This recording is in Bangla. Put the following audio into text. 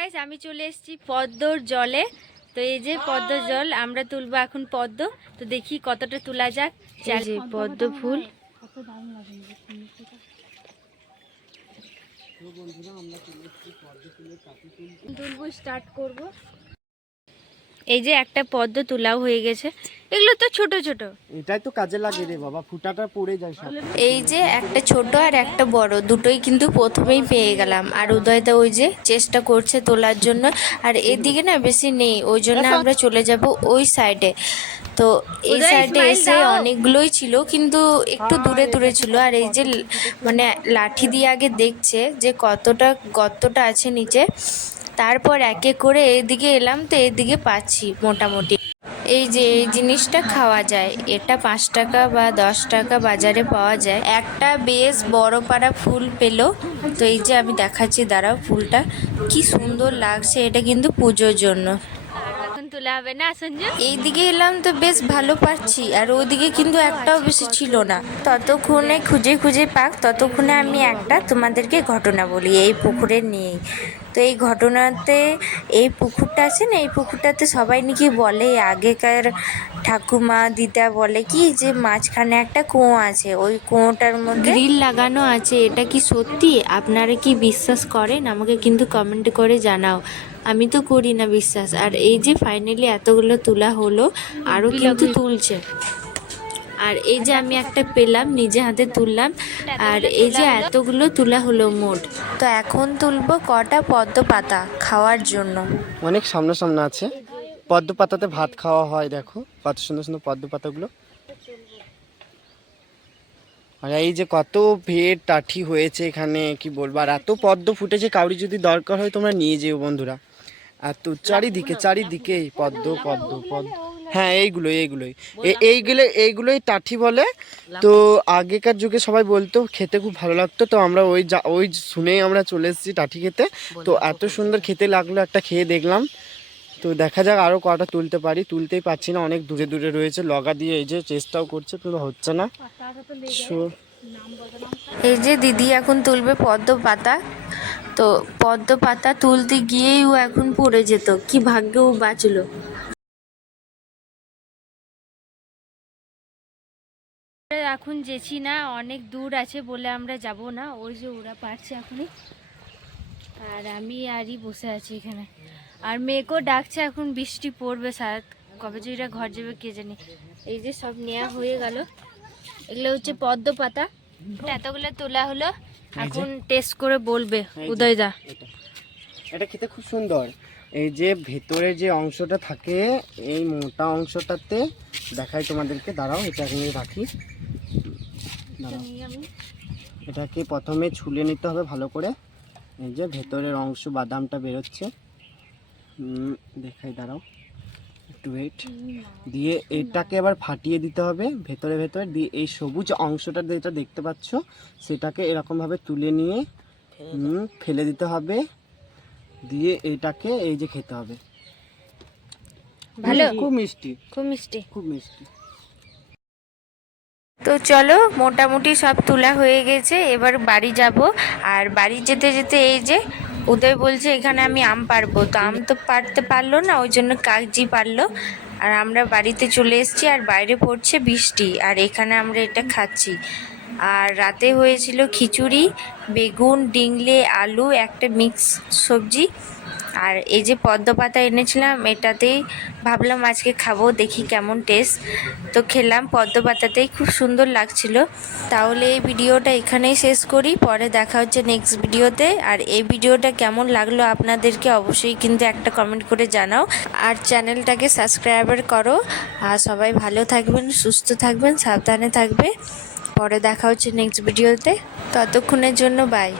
গাইস আমি চলে এসেছি পদ্মর জলে। তো এই যে পদ্মর জল আমরা তুলবো এখন পদ্ম। তো দেখি কতটা তোলা যাক। এই যে পদ্ম ফুল তুলবো, স্টার্ট করব। এই যে একটা পদ্ম তোলাও হয়ে গেছে। এগুলো তো ছোট ছোট, এটাই তো কাজে লাগে রে বাবা, ফুটাটা পড়ে যায় সব। এই যে একটা ছোট আর একটা বড়, দুটোই কিন্তু প্রথমেই পেয়ে গেলাম। আর উদয়দা ওই যে চেষ্টা করছে তোলার জন্য। আর এদিকে না বেশি নেই, ওই জন্য আমরা চলে যাব ওই সাইডে। তো এই সাইডে এসে অনেকগুলোই ছিল, কিন্তু একটু দূরে দূরে ছিল। আর এই যে মানে লাঠি দিয়ে আগে দেখছে যে কতটা গর্তটা আছে নিচে, তারপর এক এক করে এদিকে এলাম। তো এদিকে পাচ্ছি মোটামুটি। এই যে এই জিনিসটা খাওয়া যায়, এটা 5 টাকা বা 10 টাকা বাজারে পাওয়া যায়। একটা বেশ বড় পাড়া ফুল পেলো। তো এই যে আমি দেখাচ্ছি, দাঁড়াও, ফুলটা কি সুন্দর লাগছে। এটা কিন্তু পুজোর জন্য। এখন তোলা হবে না সঞ্জু। এইদিকে এলাম তো বেশ ভালো পাচ্ছি, আর ওইদিকে কিন্তু একটাও বেশি ছিল না। ততক্ষণে খুঁজে খুঁজে পাক, ততক্ষণে আমি একটা তোমাদেরকে ঘটনা বলি এই পুকুরের নিয়েই। তো এই ঘটনাতে, এই পুকুরটা আছে না, এই পুকুরটাতে সবাই নাকি বলে, আগেকার ঠাকুমা দিদা বলে কি যে মাঝখানে একটা কুয়ো আছে, ওই কুয়োটার মধ্যে গ্রিল লাগানো আছে। এটা কি সত্যি? আপনারা কি বিশ্বাস করেন? আমাকে কিন্তু কমেন্ট করে জানাও। আমি তো করি না বিশ্বাস। আর এই যে ফাইনালি এতগুলো তোলা হলো, আরও কিন্তু তুলছে। আর এই যে আমি একটা পেলাম, নিজে হাতে তুললাম। আর এই যে এতগুলো তোলা হলো মোট। তো এখন তুলবো কটা পদ্ম পাতা খাওয়ার জন্য। অনেক সামনে সামনে আছে পদ্ম পাতাতে ভাত খাওয়া হয়। দেখো কত সুন্দর সুন্দর পদ্ম পাতাগুলো। আর এই যে কত ভেড় টাঠি হয়েছে এখানে, কি বলবো। আর এত পদ্ম ফুটেছে, কাউরি যদি দরকার হয় তোমরা নিয়ে যেও বন্ধুরা। এত চারিদিকে চারিদিকে পদ্ম পদ্ম পদ্ম। হ্যাঁ এইগুলোই এইগুলোই টাঠি বলে। তো আগেকার যুগে সবাই বলতো, খেতে খুব ভালো লাগতো। তো আমরা ওই শুনেই আমরা চলে এসেছি টাঠি খেতে। তো এত সুন্দর খেতে লাগলো, একটা খেয়ে দেখলাম। তো দেখা যাক আরও কটা তুলতে পারি। তুলতেই পারছি না, অনেক দূরে দূরে রয়েছে। লগা দিয়ে এই যে চেষ্টাও করছে, কিন্তু হচ্ছে না। এই যে দিদি এখন তুলবে পদ্ম পাতা। তো পদ্ম পাতা তুলতে গিয়েই ও এখন পড়ে যেত, কি ভাগ্যে ও বাঁচলো। এখন যেছি না, অনেক দূর আছে বলে আমরা যাব না। ওই যে ওরা পারছে এখনই, আর আমি আরই বসে আছি এখানে। আর মেয়েকেও ডাকছে, এখন বৃষ্টি পড়বে শায়দ, কবে যে এরা ঘর যাবে কে জানি। এই যে সব নেওয়া হয়ে গেল। এগুলো হচ্ছে পদ্ম পাতা, এতগুলো তোলা হলো। এখন টেস্ট করে বলবে উদয়দা। এটা খেতে খুব সুন্দর। এই যে ভেতরে যে অংশটা থাকে, এই মোটা অংশটাতে দেখাই তোমাদেরকে, দাঁড়াও এটা এখানে রাখি। এটাকে প্রথমে ছুলে নিতে হবে ভালো করে। এই যে ভেতরের অংশ বাদামটা বেরোচ্ছে, দেখাই, দাঁড়াও একটু ওয়েট। দিয়ে এটাকে আবার ফাটিয়ে দিতে হবে ভেতরে ভেতরে। দিয়ে এই সবুজ অংশটা যেটা দেখতে পাচ্ছ, সেটাকে এরকমভাবে তুলে নিয়ে ফেলে দিতে হবে। দিয়ে এটাকে এই যে খেতে হবে। ভালো, খুব মিষ্টি, খুব মিষ্টি, খুব মিষ্টি। তো চলো, মোটামুটি সব তোলা হয়ে গেছে, এবার বাড়ি যাব। আর বাড়ি যেতে যেতে এই যে উদয় বলছে এখানে আমি আম পারবো। তো আম তো পারতে পারলো না, ওই জন্য কাগজি পারলো। আর আমরা বাড়িতে চলে এসেছি, আর বাইরে পড়ছে বৃষ্টি, আর এখানে আমরা এটা খাচ্ছি। আর রাতে হয়েছিল খিচুড়ি, বেগুন, ডিংলে, আলু, একটা মিক্স সবজি। আর এই যে পদ্ম পাতা এনেছিলাম, এটাতেই ভাবলাম আজকে খাবো, দেখি কেমন টেস্ট। তো খেলাম পদ্ম পাতাতেই, খুব সুন্দর লাগছিল। তাহলে এই ভিডিওটা এখানেই শেষ করি, পরে দেখা হচ্ছে নেক্সট ভিডিওতে। আর এই ভিডিওটা কেমন লাগলো আপনাদেরকে অবশ্যই কিন্তু একটা কমেন্ট করে জানাও। আর চ্যানেলটাকে সাবস্ক্রাইবার করো। আর সবাই ভালো থাকবেন, সুস্থ থাকবেন, সাবধানে থাকবে। পরে দেখা হচ্ছে নেক্সট ভিডিওতে। ততক্ষণের জন্য বাই।